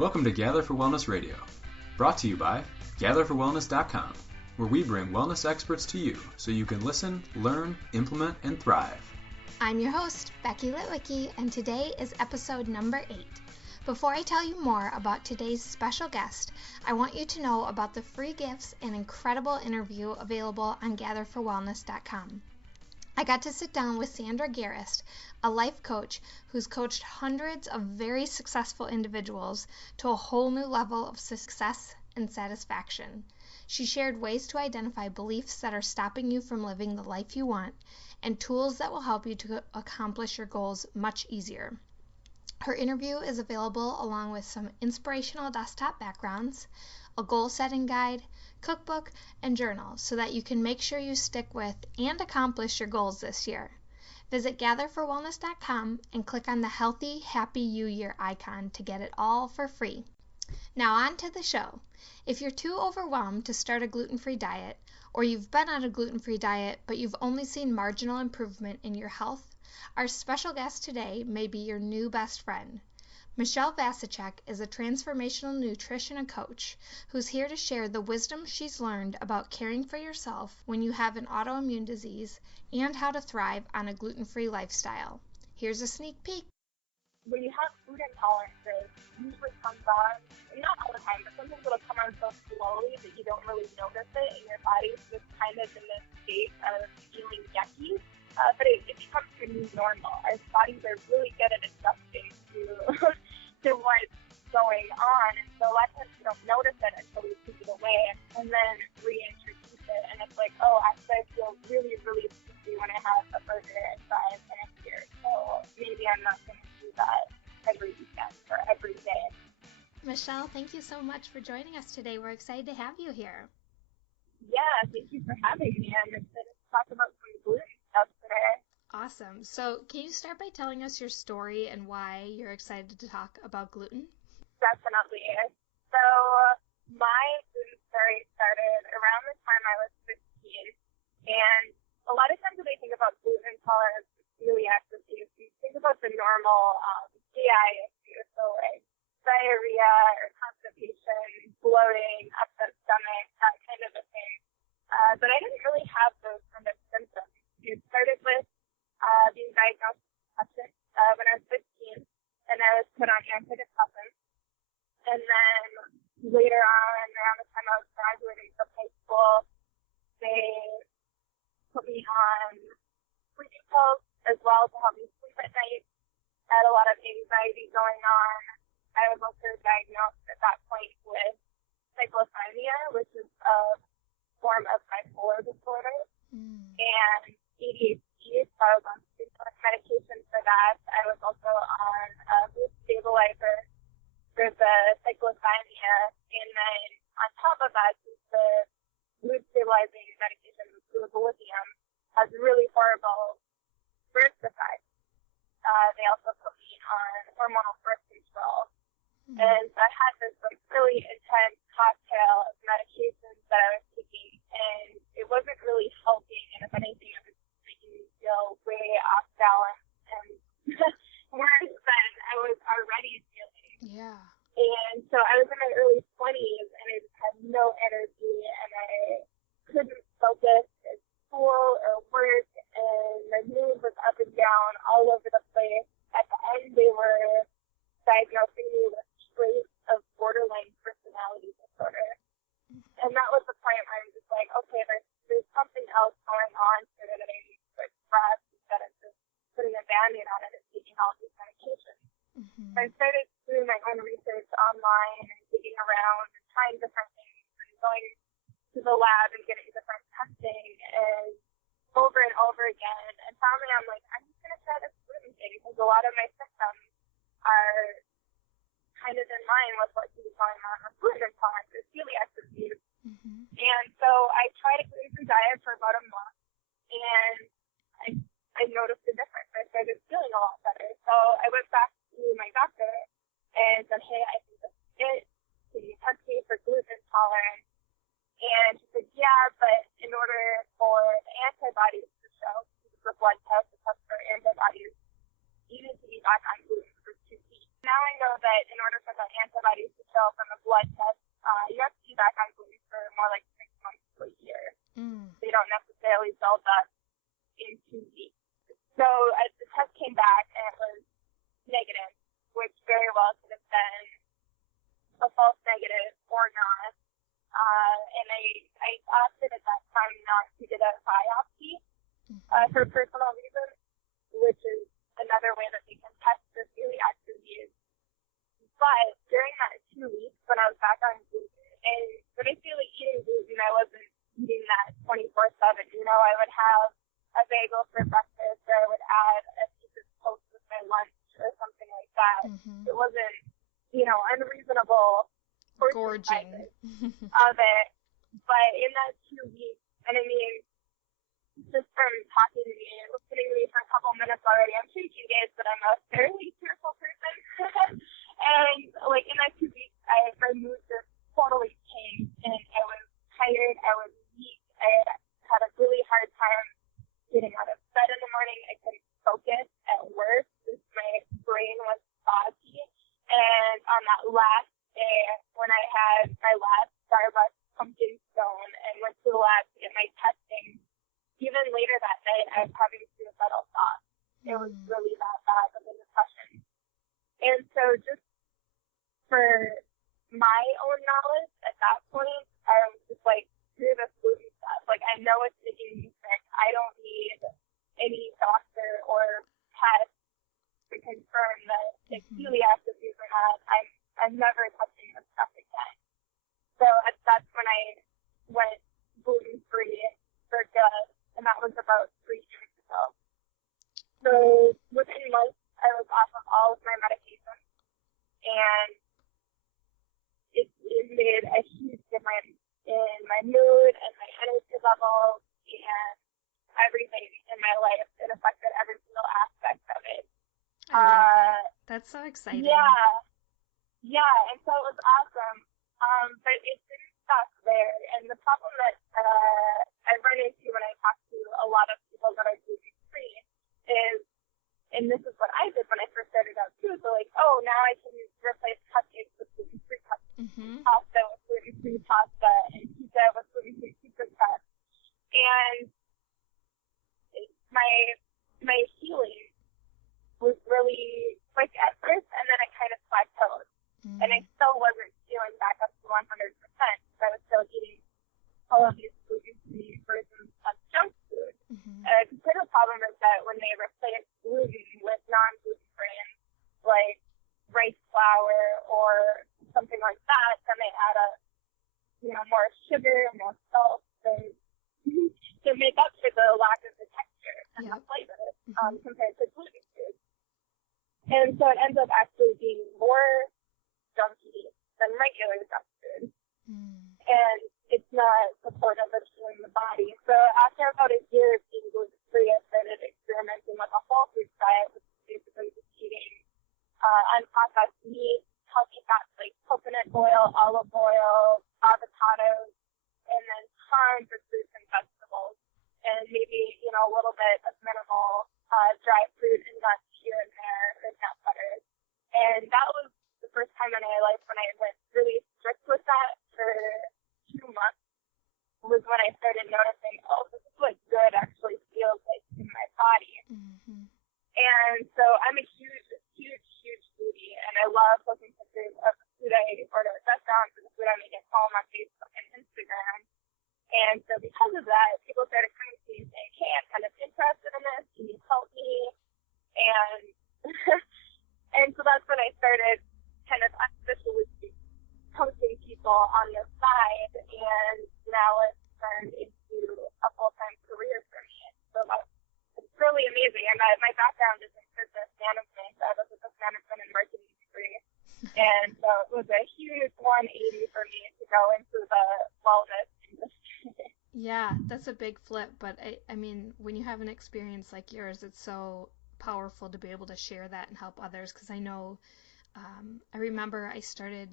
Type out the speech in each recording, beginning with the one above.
Welcome to Gather for Wellness Radio, brought to you by gatherforwellness.com, where we bring wellness experts to you so you can listen, learn, implement, and thrive. I'm your host, Becky Litwicki, and today is episode number 8. Before I tell you more about today's special guest, I want you to know about the free gifts and incredible interview available on gatherforwellness.com. I got to sit down with Sandra Garrist, a life coach who's coached hundreds of very successful individuals to a whole new level of success and satisfaction. She shared ways to identify beliefs that are stopping you from living the life you want and tools that will help you to accomplish your goals much easier. Her interview is available along with some inspirational desktop backgrounds, a goal-setting guide, cookbook, and journal so that you can make sure you stick with and accomplish your goals this year. Visit gatherforwellness.com and click on the Healthy, Happy You Year icon to get it all for free. Now on to the show. If you're too overwhelmed to start a gluten-free diet, or you've been on a gluten-free diet but you've only seen marginal improvement in your health, our special guest today may be your new best friend. Michelle Vasicek is a transformational nutrition coach who's here to share the wisdom she's learned about caring for yourself when you have an autoimmune disease and how to thrive on a gluten-free lifestyle. Here's a sneak peek. When you have food intolerances, it usually comes on, not all the time, but sometimes it'll come on so slowly that you don't really notice it, and your body's just kind of in this state of feeling yucky. But it becomes your new normal. Our bodies are really good at adjusting to to what's going on, and so a lot of times we don't notice it until we take it away and then reintroduce it, and it's like, oh, actually I feel really, really sleepy when I have a burger and fries and a beer, so maybe I'm not going to do that every weekend or every day. Michelle, thank you so much for joining us today. We're excited to have you here. Yeah, thank you for having me. I'm excited to talk about some gluten stuff today. Awesome. So can you start by telling us your story and why you're excited to talk about gluten? Definitely. So my gluten story started around the time I was 15, and a lot of times when I think about gluten intolerance, celiac disease, you think about the normal GI issues, so like diarrhea or constipation, bloating, upset stomach, that kind of a thing. But I didn't really have those kind of symptoms. It started with being diagnosed with depression when I was 15, and I was put on antidepressants. And then later on, around the time I was graduating from high school, they put me on sleeping pills as well to help me sleep at night. I had a lot of anxiety going on. I was also diagnosed at that point with cyclothymia, which is a form of bipolar disorder, and ADHD, so I was on medication for that. I was also on a mood stabilizer for the cyclothymia, and then on top of that, since the mood stabilizing medication with lithium has really horrible birth effects, they also put me on hormonal birth control. And so I had this like really intense cocktail of medications that I was taking, and it wasn't really helping, and if anything, it was making me feel way off balance and worse than I was already feeling. Yeah. And so I was in my early 20s, and I just had no energy, and I couldn't focus at school or work, and my mood was up and down all over the place. At the end, they were diagnosing me with traits of borderline personality disorder. And that was the point where I was just like, okay, there's something else going on here that I need to express instead of just putting a Band-Aid on it and taking all these medications. So I started doing my own research online and digging around and trying different things and going to the lab and getting different testing and over again. And finally I'm like, I'm just going to try this gluten thing because a lot of my symptoms are kind of in line with what he was going on with gluten intolerance, or celiac disease. And so I tried a gluten-free diet for about a month, and I noticed a difference. I started feeling a lot better. So I went back to my doctor and said, hey, I think this is it. Can you test me for gluten intolerance? And she said, yeah, but in order for the antibodies to show, the blood test to test for antibodies, you need to be back on gluten for 2 weeks. And now I know that in order for the antibodies to show up in the blood test, you have to be back on gluten for more like 6 months to a year. They don't necessarily build up in 2 weeks. So the test came back and it was negative, which very well could have been a false negative or not. And I opted at that time not to get a biopsy for personal reasons, which is another way that they can test for celiac disease. But during that 2 weeks when I was back on gluten, and when I say like eating gluten, I wasn't eating that 24/7. You know, I would have a bagel for breakfast, or I would add a piece of toast with my lunch or something like that. It wasn't, you know, unreasonable portion sizes of it. But in that 2 weeks, and I mean, just from talking to me and listening to me for a couple minutes already, I'm sure you guys that I'm a fairly cheerful person. And like in that 2 weeks, my mood just totally changed, and I was tired, I was weak, I had a really hard time getting out of bed in the morning. I couldn't focus at work since my brain was foggy. And on that last day, when I had my last Starbucks pumpkin stone and went to the lab to get my testing, even later that night, I was having suicidal thoughts. It was really that bad of a depression. And so just for my own knowledge at that point, I was just like, screw this gluten stuff. Like, I know it's making me sick. I don't need any doctor or test to confirm that it's celiac disease or not. I'm never touching this stuff again. So that's when I went gluten-free for good, and that was about 3 years ago. So within months, I was off of all of my medications, and it made a huge difference in my mood and my energy levels and everything in my life. It affected every single aspect of it. I love that. That's so exciting. Yeah, and so it was awesome. But it didn't stop there. And the problem that I run into when I talk to a lot of people that are gluten-free is, and this is what I did when I first started out too, so like, oh, now I can replace cupcakes with gluten-free cupcakes, pasta with gluten-free pasta, and pizza with gluten-free pizza crust. And my healing was really quick at first, and then it kind of plateaued. And I still wasn't feeling back up to 100%. I was still eating all of these gluten-free versions of junk food. The bigger problem is that when they replace gluten with non-gluten grains, like rice flour or something like that, then they add more sugar, more salt to make up for the lack of the texture and the flavor compared to gluten food. And so it ends up actually being more junky than regular junk food. And it's not supportive of healing the body. So after about a year of being gluten-free, I started experimenting with a whole food diet, which is basically just eating unprocessed meat, healthy fats like coconut oil, olive oil, avocados, and then tons of fruits and vegetables, and maybe, a little bit of minimal dry fruit and nuts here and there, or nut butters. And that was the first time in my life when I went really strict with that for 2 months, was when I started noticing, oh, this is what good actually feels like in my body. And so I'm a huge, huge, huge foodie, and I love looking pictures of the food I order at restaurants and the food I make at home on Facebook and Instagram. And so because of that, people started coming to me saying, hey, I'm kind of interested in this. Can you help me? And and so that's when I started kind of officially coaching people on the side, and now it's turned into a full-time career for me. So it's really amazing. And my background is in business management. I have a business management and marketing degree. And so it was a huge 180 for me to go into the wellness industry. Yeah, that's a big flip. But I mean, when you have an experience like yours, it's so powerful to be able to share that and help others. Because I know, I remember I started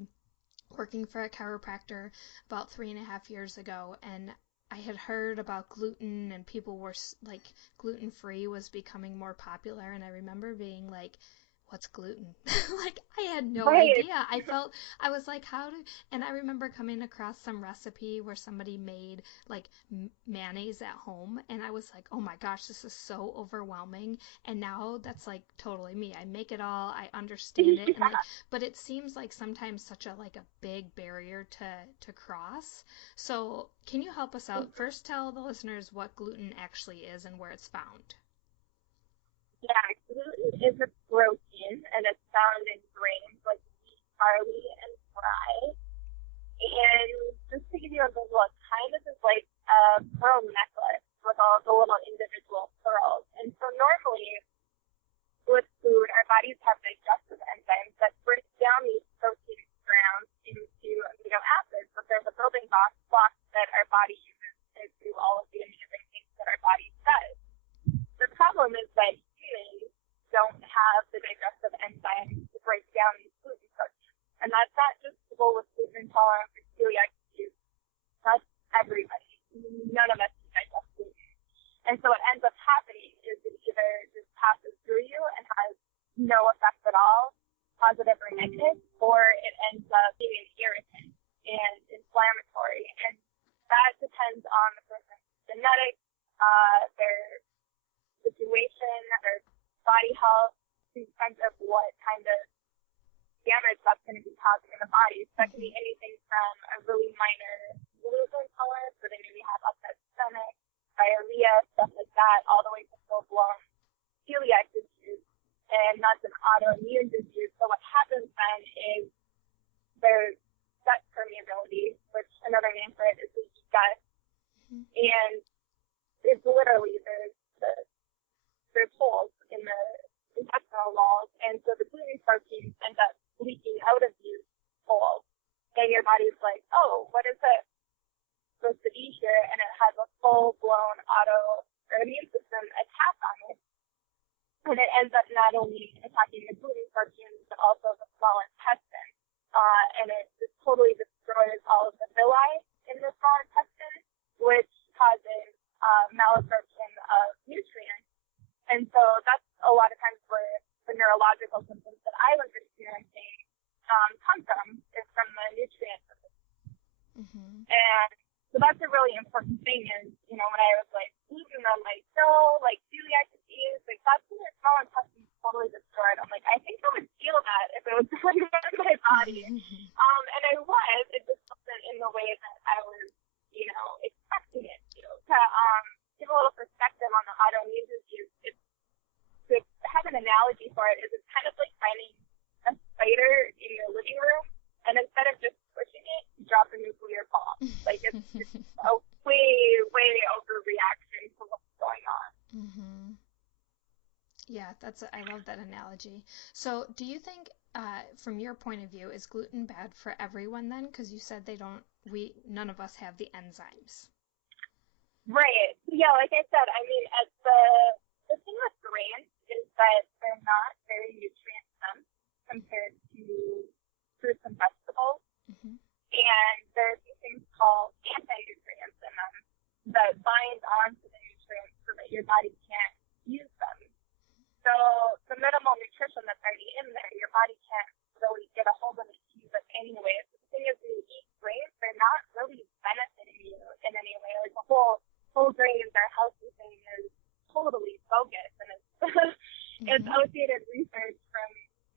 working for a chiropractor about 3.5 years ago, and I had heard about gluten, and people were like, gluten-free was becoming more popular. And I remember being like, what's gluten? Like, I had no Right. idea. I was like, and I remember coming across some recipe where somebody made like mayonnaise at home, and I was like, oh my gosh, this is so overwhelming. And now that's like totally me. I make it all, I understand it, and Yeah. like, but it seems like sometimes such a like a big barrier to cross. So, can you help us out? First, tell the listeners what gluten actually is and where it's found. Yeah, gluten is a protein, and it's found in grains like wheat, barley, and rye. And just to give you a visual, it kind of is like a pearl necklace with all the little individual pearls. And so normally with food, our bodies have digestive enzymes that break down these protein strands into amino acids, but there's a building block that our body uses to do all of the amazing things that our body does. The problem is that humans don't have the digestive enzymes to break down these gluten proteins. And that's not just people with gluten intolerance or celiac disease. That's everybody. None of us can digest gluten. And so what ends up happening is it either just passes through you and has no effect at all, positive or negative, or it ends up being an irritant and inflammatory. And that depends on the person's genetics, their situation, their body health, to sense of what kind of damage that's going to be causing in the body. So that can be anything from a really minor gluten intolerance, where they maybe have upset stomach, diarrhea, stuff like that, all the way to full-blown celiac disease, and that's an autoimmune disease. So what happens then is there's gut permeability, which another name for it is leaky gut, and it's literally there's holes in the intestinal walls, and so the gluten proteins end up leaking out of these holes, and your body's like, oh, what is it supposed to be here? And it has a full-blown autoimmune system attack on it, and it ends up not only attacking the gluten proteins, but also the small intestine, and it just totally destroys all of the villi in the small intestine, which causes malabsorption of nutrients. And so that's a lot of times where the neurological symptoms that I was experiencing come from, is from the nutrient deficiency. And so that's a really important thing is, when I was like, gluten, I'm like, no, like celiac disease, like that's when your small intestine is totally destroyed. I'm like, I think I would feel that if it was going on in my body. And I was, it just wasn't in the way that I was, expecting it to. To give a little perspective on the autoimmune disease, to have an analogy for it, is it's kind of like finding a spider in your living room, and instead of just pushing it, you drop a nuclear bomb. Like, it's a way overreaction to what's going on. Yeah, I love that analogy. So do you think, from your point of view, is gluten bad for everyone then? Because you said none of us have the enzymes. Right. Yeah, like I said, I mean, the thing with grains is that they're not very nutrient dense compared to fruits and vegetables. And there's these things called anti-nutrients in them that bind onto the nutrients so that your body can't use them. So the minimal nutrition that's already in there, your body can't really get a hold of it to use it anyway. So the thing is, when you eat grains, they're not really benefiting you in any way. Like the whole grains are healthy thing is totally bogus, and it's outdated research from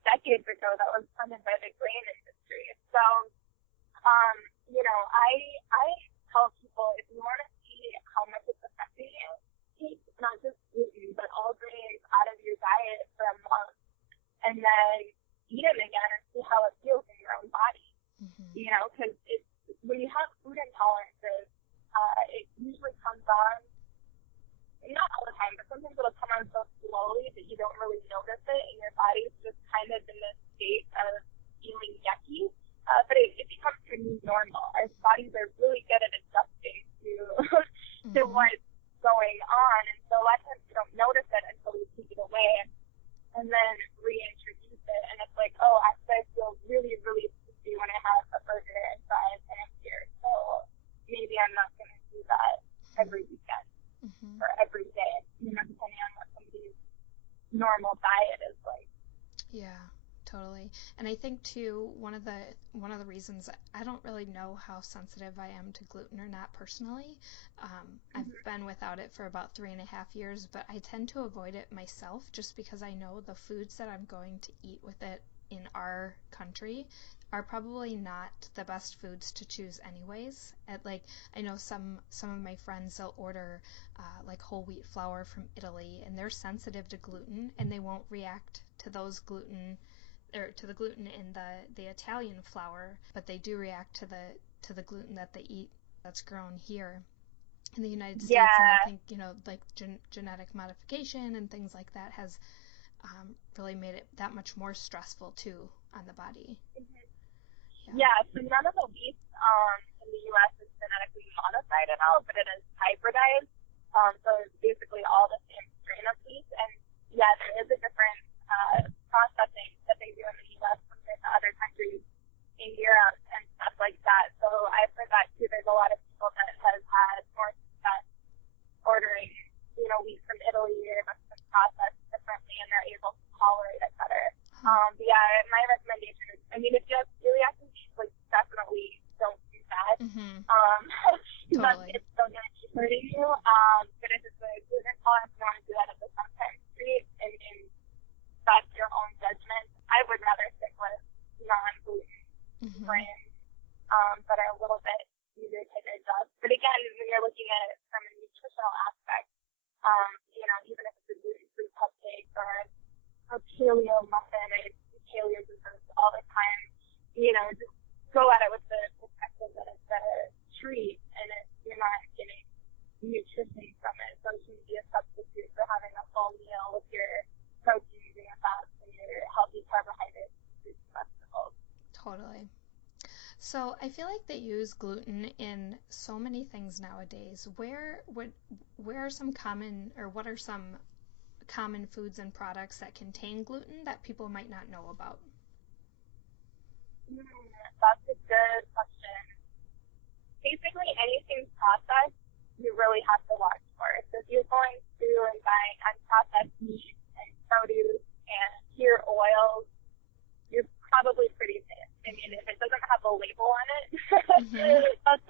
decades ago that was funded by the grain industry. So, I tell people, if you want to see how much it's affecting you, take not just gluten, but all grains out of your diet for a month, and then eat them again and see how it feels in your own body. Because when you have food intolerances, it usually comes on, not all the time, but sometimes it'll come on so slowly that you don't really notice it, and your body's just kind of in this state of feeling yucky. But it becomes your new normal. Our bodies are really good at adjusting to what's going on, and so a lot of times we don't notice it until we take it away and then reintroduce it, and it's like, oh, actually I feel really, really sleepy when I have a burger and fries and I'm here, so maybe I'm not going to do that every weekend or every day, depending on what somebody's normal diet is like. Yeah. Totally. And I think too, one of the reasons I don't really know how sensitive I am to gluten or not personally. I've been without it for about 3.5 years, but I tend to avoid it myself just because I know the foods that I'm going to eat with it in our country are probably not the best foods to choose anyways. I know some of my friends, they'll order like whole wheat flour from Italy, and they're sensitive to gluten, and they won't react to those gluten or to the gluten in the Italian flour, but they do react to the gluten that they eat that's grown here in the United States. And I think, like genetic modification and things like that has really made it that much more stressful too on the body. Yeah, so none of the wheat in the U.S. is genetically modified at all, but it is hybridized. So it's basically all the same strain of wheat. And yeah, there is a different processing that they do in the U.S. compared to other countries in Europe and stuff like that. So I've heard that too. There's a lot of people that has had more success ordering, wheat from Italy or that's been processed differently, and they're able to tolerate it better. But yeah, my recommendation is, if you have celiac disease, like definitely don't do that. Because it's still going to be hurting you. But if it's a gluten intolerance, you want to do that at the sometimes street, and that's your own judgment. I would rather stick with non-gluten brands that are a little bit easier to digest. But again, when you're looking at it from a nutritional aspect, even if it's a gluten-free cupcake or a paleo muffin, I eat paleo desserts all the time. Just go at it with the perspective that it's a treat and you're not getting nutrition from it. So it shouldn't be a substitute for having a full meal with your proteins and your fats and your healthy carbohydrates and fruits and vegetables. Totally. So I feel like they use gluten in so many things nowadays. What are some common foods and products that contain gluten that people might not know about? That's a good question. Basically, anything processed, you really have to watch for. So if you're going through and buying unprocessed meat and produce and pure oils, you're probably pretty safe. If it doesn't have a label on it, that's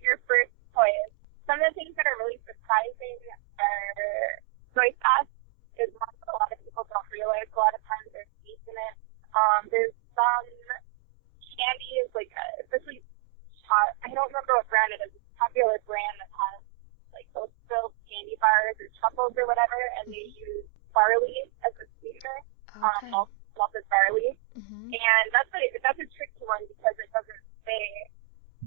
your first choice. Some of the things that are really surprising are soy sauce is one that a lot of people don't realize. A lot of times there's sweets in it. There's some candies, especially I don't remember what brand it is. It's a popular brand that has those filled candy bars or truffles or whatever, and they use barley as a sweetener, malted barley. And that's a tricky one because it doesn't say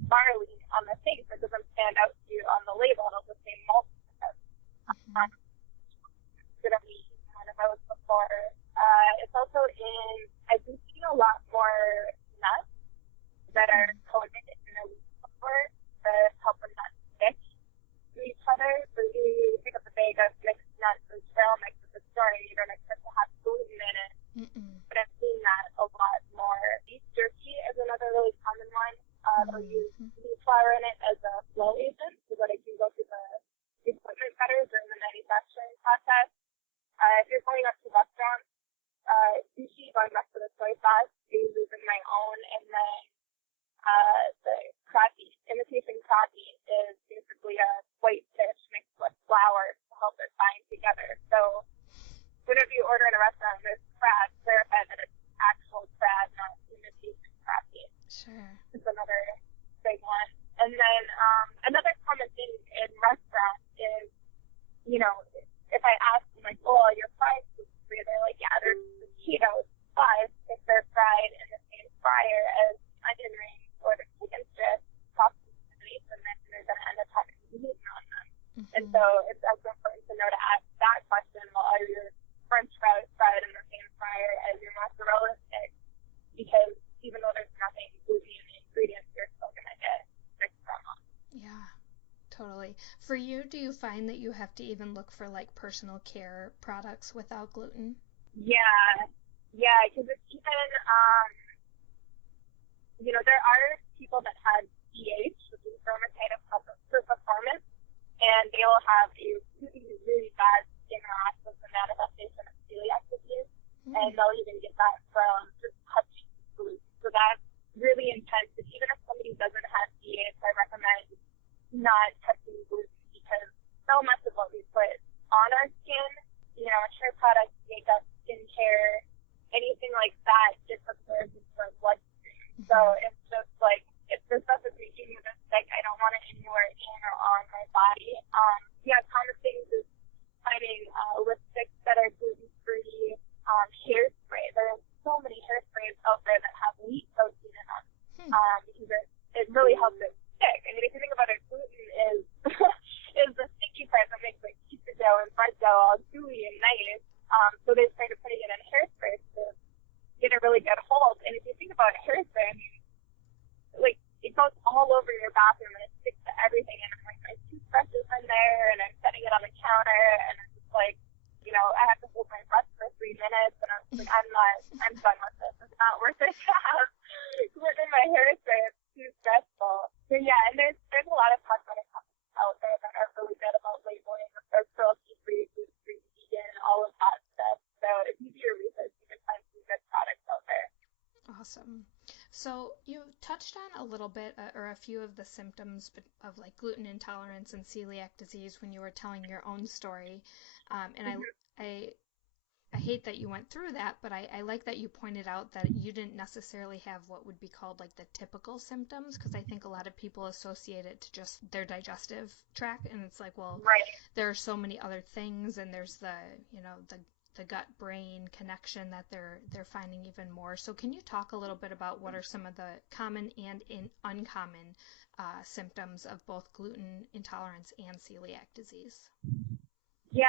barley on the thing, so it doesn't stand out to you on the label. It'll just say malt. One of those before. It's also I've been seeing a lot more nuts that are coated in a wheat flour to help them not stick to each other. So you pick up a bag of mixed nuts and trail mix at the store, and you don't expect to have gluten in it. But I've seen that a lot more. Beef jerky is another really common one. They'll use wheat flour in it as a flow agent so that it can go through the equipment better during the manufacturing process. If you're going up to restaurants, sushi, going back to the soy sauce, I use my own, and then the crappie, imitation crappie, is basically a white fish mixed with flour to help it bind together. So whenever you order in a restaurant, there's crab, verify that it's actual crab, not imitation crappie. Sure. It's another big one. And then another common thing in restaurants is, if I ask them, your fries gluten-free, they're like, yeah, they're Cheetos, but if they're fried in the same fryer as onion rings or the chicken strips, and then they're going to end up having gluten on them. And so it's also important to know to ask that question, are your French fries fried in the same fryer as your mozzarella sticks? Because even though there's nothing gluten in the ingredients, you're still going to get sick from them. Yeah, totally. For you, do you find that you have to even look for personal care products without gluten? Yeah, because it's even, there are people that have DH, which is dermatitis for performance, and they will have a really, really bad skin rash as a manifestation of celiac disease. and they'll even get that from just touching gluten. So that's really intense. And even if somebody doesn't have DAs, I recommend not touching gluten because so much of what we put on our skin, hair products, makeup, skincare, anything like that gets absorbed into our bloodstream. So it's just like, if the stuff is making me this sick, I don't want it anywhere in or on my body. Common things is finding lipsticks that are gluten-free, hairspray. There are so many hairsprays out there that have wheat protein in them because it really helps it stick. I mean, if you think about it, gluten is is the sticky part that makes like pizza dough and bread dough all gooey and nice. So they started putting it in hairspray to get a really good hold. And if you think about hairspray, I mean, like it goes all over your bathroom and it sticks to everything. And I'm like, my toothbrush is in there, and I'm setting it on the counter, and it's just like, I have to hold my breath for 3 minutes, and I'm like, I'm done with this. It's not worth it to have gluten in my hairspray. It's too stressful. So yeah, and there's a lot of cosmetic companies out there that are really good about labeling if they're cruelty-free, gluten-free, vegan, all of that stuff. So if you do your research, you can find some good products out there. Awesome. So you touched on a little bit or a few of the symptoms of like gluten intolerance and celiac disease when you were telling your own story. And I hate that you went through that, but I like that you pointed out that you didn't necessarily have what would be called like the typical symptoms, because I think a lot of people associate it to just their digestive tract, and it's like, well, right. There are so many other things, and there's the gut-brain connection that they're finding even more. So can you talk a little bit about what are some of the common and uncommon symptoms of both gluten intolerance and celiac disease? Yeah.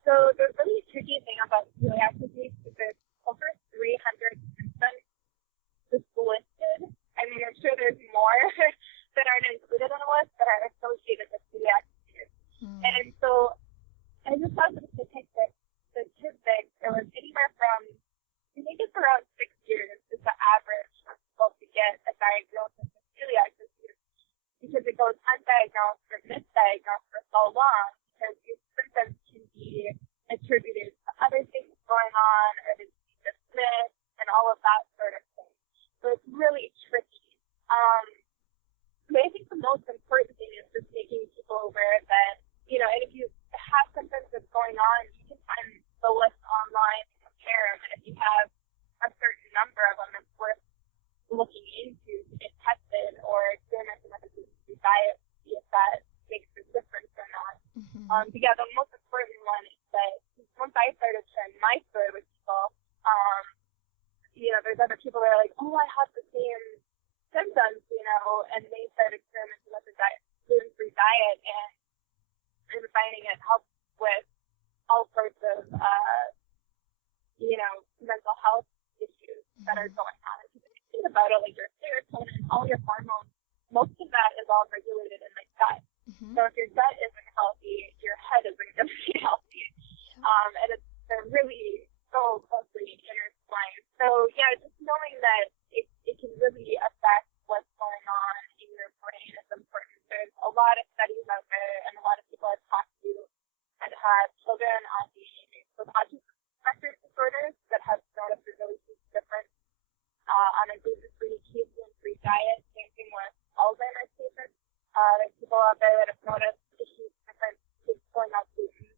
So the really tricky thing about celiac disease is there's over 300 symptoms just listed. I mean, I'm sure there's more that aren't included on the list that are associated with celiac disease. And so I just saw some statistics. The tidbits, it was anywhere from, I think it's around 6 years is the average for people to get a diagnosis of celiac disease, because it goes undiagnosed or misdiagnosed for so long, because these symptoms can be attributed to other things going on, or they can be dismissed, and all of that sort of thing. So it's really tricky. But I think the most important thing is just making people aware that, and if you have symptoms that's going on, you can find the list online and compare them. And if you have a certain number of them, it's worth looking into to get tested or experimenting with a gluten-free diet to see if that makes a difference or not. But yeah, the most important one is that once I started sharing my story with people, there's other people that are like, oh, I have the same symptoms, and they start experimenting with a gluten-free diet, and I'm finding it helps with all sorts of, mental health issues that are going on. If you think about it, like your serotonin, all your hormones, most of that is all regulated in the gut. So if your gut isn't healthy, your head isn't going to be healthy. And they're really so closely intertwined. So yeah, just knowing that it can really affect what's going on in your brain is important. There's a lot of studies out there, and a lot of people I've talked to that have children with autism spectrum disorders that have noticed a really huge difference on a gluten-free, casein-free diet. Same thing with Alzheimer's patients. There's people out there that have noticed a huge difference in pulling out gluten.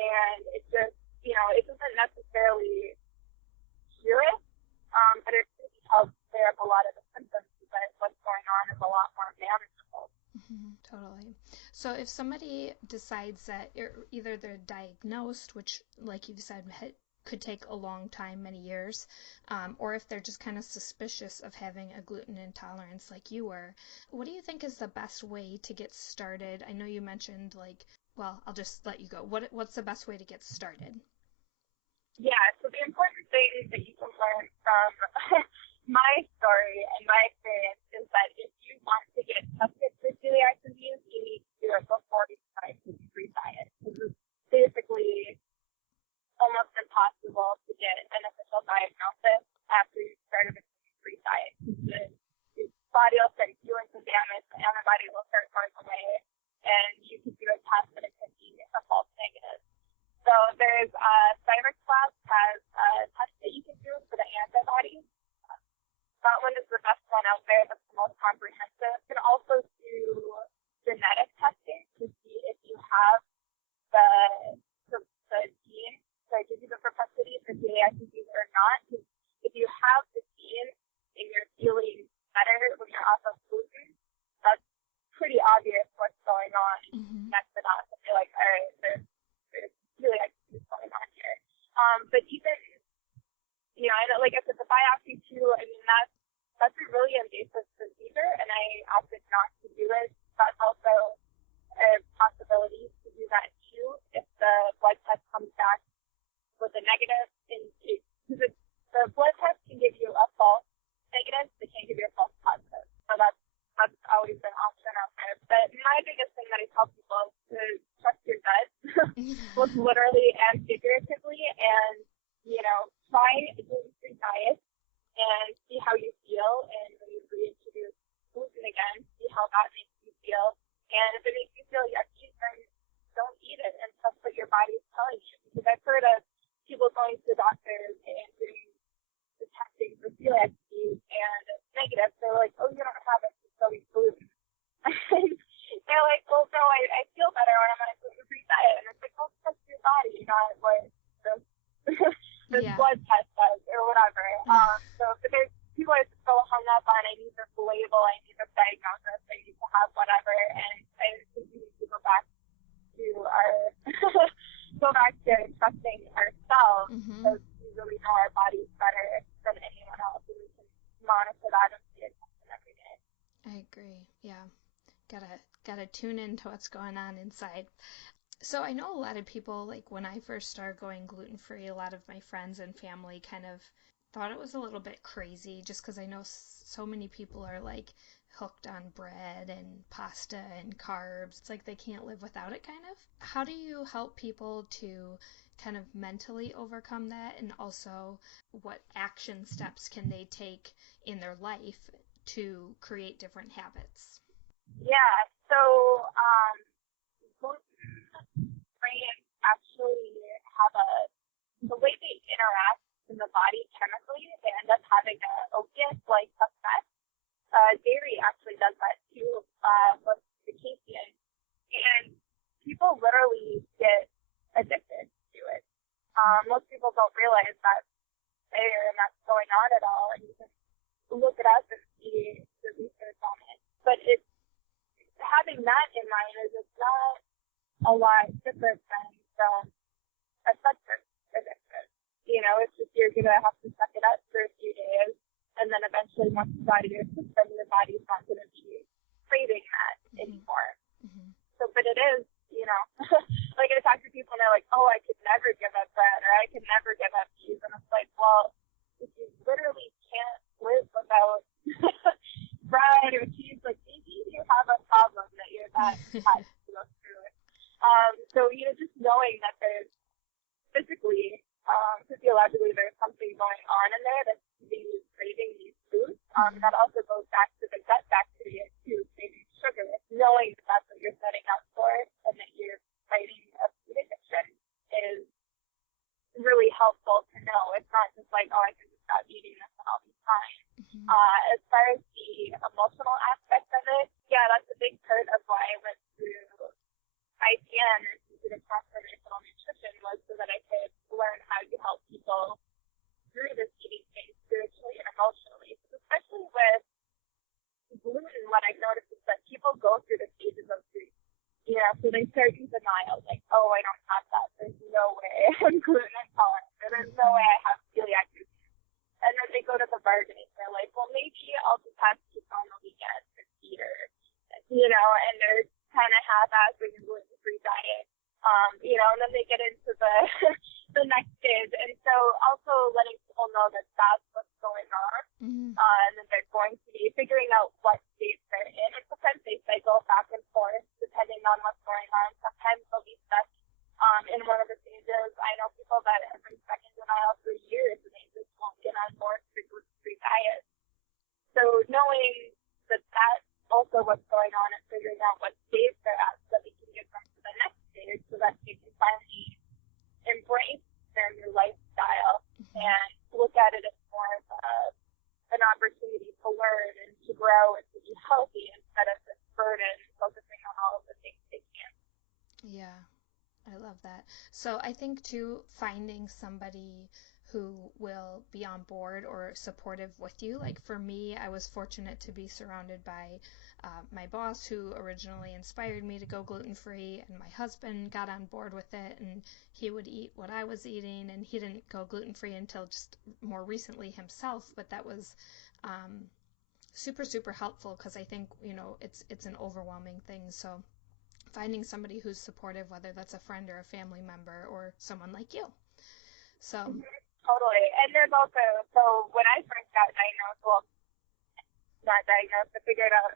And it just, it doesn't necessarily cure it, but it really helps clear up a lot of the symptoms, because what's going on is a lot more manageable. Totally. So if somebody decides that either they're diagnosed, which, like you said, could take a long time, many years, or if they're just kind of suspicious of having a gluten intolerance like you were, what do you think is the best way to get started? I know you mentioned I'll just let you go. What's the best way to get started? Yeah, so the important thing that you can learn from my story and my experience is that if you want to get tested for celiac disease, you need to do it before you try a gluten-free diet. Because it's basically almost impossible to get an official diagnosis after you started a gluten-free diet. Your body will start doing some damage, the antibodies will start going away, and you can do a test and it could be a false negative. So there's Cybers Labs has a that one is the best one out there. That's the most comprehensive. You can also do genetic testing to see if you have the gene that gives you the propensity for celiac disease or not. If you have the gene and you're feeling better when you're off of gluten, that's pretty obvious what's going on next to that. I feel like, all right, there's celiac disease going on here. But even, you know, like I said, the biopsy too, I mean, that's a really invasive procedure, and I opted not to do it. That's also a possibility to do that too if the blood test comes back with a negative. Because the blood test can give you a false negative, they can't give you a false positive. So that's always an option out there. But my biggest thing that I tell people is to trust your gut, both literally and figuratively, and, you know, try a gluten-free diet and see how you feel. And when you reintroduce gluten again, see how that makes you feel. And if it makes you feel yucky, then don't eat it and trust what your body is telling you. Because I've heard of people going to the doctors and doing the testing for celiac disease, and it's negative. They're like, oh, you don't have it, so eat gluten. They're like, well, no, I feel better when I'm on a gluten-free diet. And it's like, well, trust your body, not what this blood test says or whatever. But there's people are so hung up on, I need this label, I need this diagnosis, I need to have whatever, and I think we need to go back to trusting ourselves, because we really know our bodies better than anyone else, and we can monitor that and see it every day. I agree. Yeah. Gotta tune into what's going on inside. So I know a lot of people, like when I first started going gluten-free, a lot of my friends and family kind of thought it was a little bit crazy, just because I know so many people are like hooked on bread and pasta and carbs. It's like they can't live without it, kind of. How do you help people to kind of mentally overcome that, and also what action steps can they take in their life to create different habits? Yeah, so gluten brains actually have the way they interact in the body chemically, they end up having an opiate-like effect. Dairy actually does that too with the casein, and people literally get addicted to it. Most people don't realize that that's going on at all, and you can look it up and see the research on it. But it's having that in mind is it's not a lot different than a substance addiction. You know, it's just you're gonna have to suck it up for a few days, and then eventually once it's out of your system, your body's not gonna be craving that anymore. So, but it is, you know, like I talk to people and they're like, oh, I could never give up bread, or I could never give up cheese, and it's like, well, if you literally can't live without bread or cheese, like maybe you have a problem that you're not had to go through it. So, you know, just knowing that there's physically, physiologically, there's something going on in there that's keeping you craving these foods. That also goes back to the gut bacteria too, craving sugar. Knowing that that's what you're setting up for and that you're fighting a food addiction is really helpful to know. It's not just like, oh, I can just stop eating this and I'll be fine. As far as the emotional aspect of it, yeah, that's a big part of why I went through ITN, Institute of Transformational Nutrition, was so that I could learn how to help people through this eating phase spiritually and emotionally. Especially with gluten, what I've noticed is that people go through the stages of grief. You know, so they start in denial, like, oh, I don't have that. There's no way I'm gluten intolerant. There's no way I have celiac disease. And then they go to the bargaining. They're like, well, maybe I'll just have to on the weekend and eat her. You know, and they're kind of half-assing a gluten-free diet. You know, and then they get into the next stage. And so also letting people know that that's what's going on. And that they're going to be figuring out what stage they're in. And sometimes they cycle back and forth depending on what's going on. Sometimes they'll be stuck in one of the stages. I know people that have been stuck in denial for years and they just won't get on board with the gluten-free diet. So knowing that that's also what's going on and figuring out what stage they're at so that we can get them to the next stage so that they can finally embrace their new lifestyle and look at it as more of an opportunity to learn and to grow and to be healthy instead of this burden focusing on all of the things they can't. Yeah, I love that. So I think too, finding somebody who will be on board or supportive with you. Like for me, I was fortunate to be surrounded by my boss, who originally inspired me to go gluten-free, and my husband got on board with it, and he would eat what I was eating, and he didn't go gluten-free until just more recently himself, but that was super, super helpful, because I think, it's an overwhelming thing. So finding somebody who's supportive, whether that's a friend or a family member or someone like you. So totally. And there's also, so when I first got diagnosed, well, not diagnosed, but figured out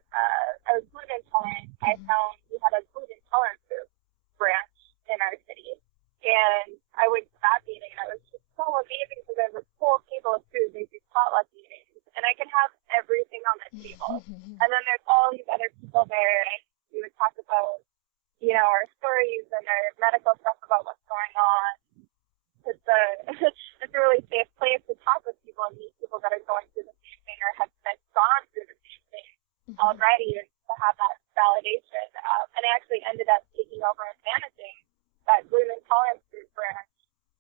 I was gluten intolerant, I found we had a gluten intolerance group branch in our city. And I would stop eating, and it was just so amazing because there's a whole table of food, they do potluck eating, and I can have everything on the table. And then there's all these other people there, and we would talk about, our stories and our medical stuff about what's going on. It's a really safe place to talk with people and meet people that are going through the same thing or have gone through the same thing already, and to have that validation. And I actually ended up taking over and managing that gluten intolerance group branch.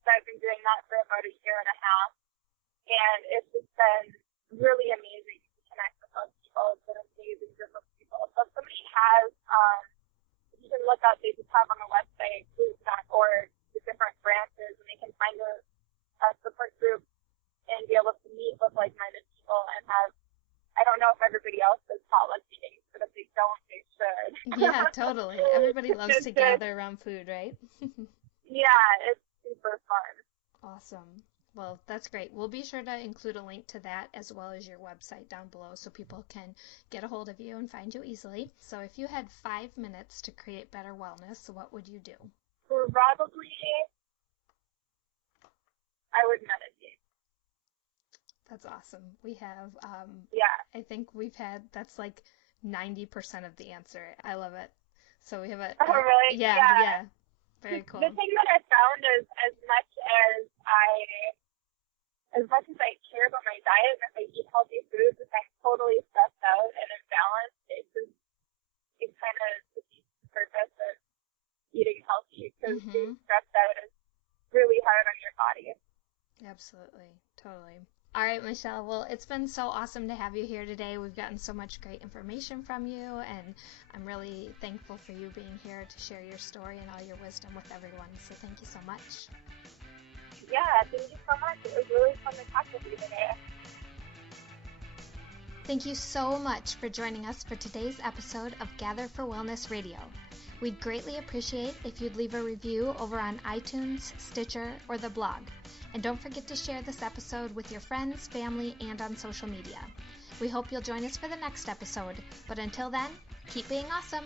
So I've been doing that for about a year and a half, and it's just been really amazing to connect with those people. It's been an amazing group of people. So if somebody has, you can look up, they just have on the website, gluten.org, the different branches, and they can find a support group and be able to meet with like-minded people and have, I don't know if everybody else does potluck eating, but if they don't, they should. Yeah, totally. Everybody loves to gather around food, right? Yeah, it's super fun. Awesome. Well, that's great. We'll be sure to include a link to that as well as your website down below so people can get a hold of you and find you easily. So if you had 5 minutes to create better wellness, what would you do? Probably, I would meditate. That's awesome. We have, Yeah. I think that's like 90% of the answer. I love it. So we have Oh, really? Yeah. Very cool. The thing that I found is as much as I care about my diet and if I eat healthy foods, if I'm totally stressed out and imbalanced, it kind of defeats the purpose of eating healthy, because being stressed out is really hard on your body. Absolutely. Totally. All right, Michelle. Well, it's been so awesome to have you here today. We've gotten so much great information from you, and I'm really thankful for you being here to share your story and all your wisdom with everyone. So thank you so much. Yeah, thank you so much. It was really fun to talk with you today. Thank you so much for joining us for today's episode of Gather for Wellness Radio. We'd greatly appreciate if you'd leave a review over on iTunes, Stitcher, or the blog. And don't forget to share this episode with your friends, family, and on social media. We hope you'll join us for the next episode. But until then, keep being awesome.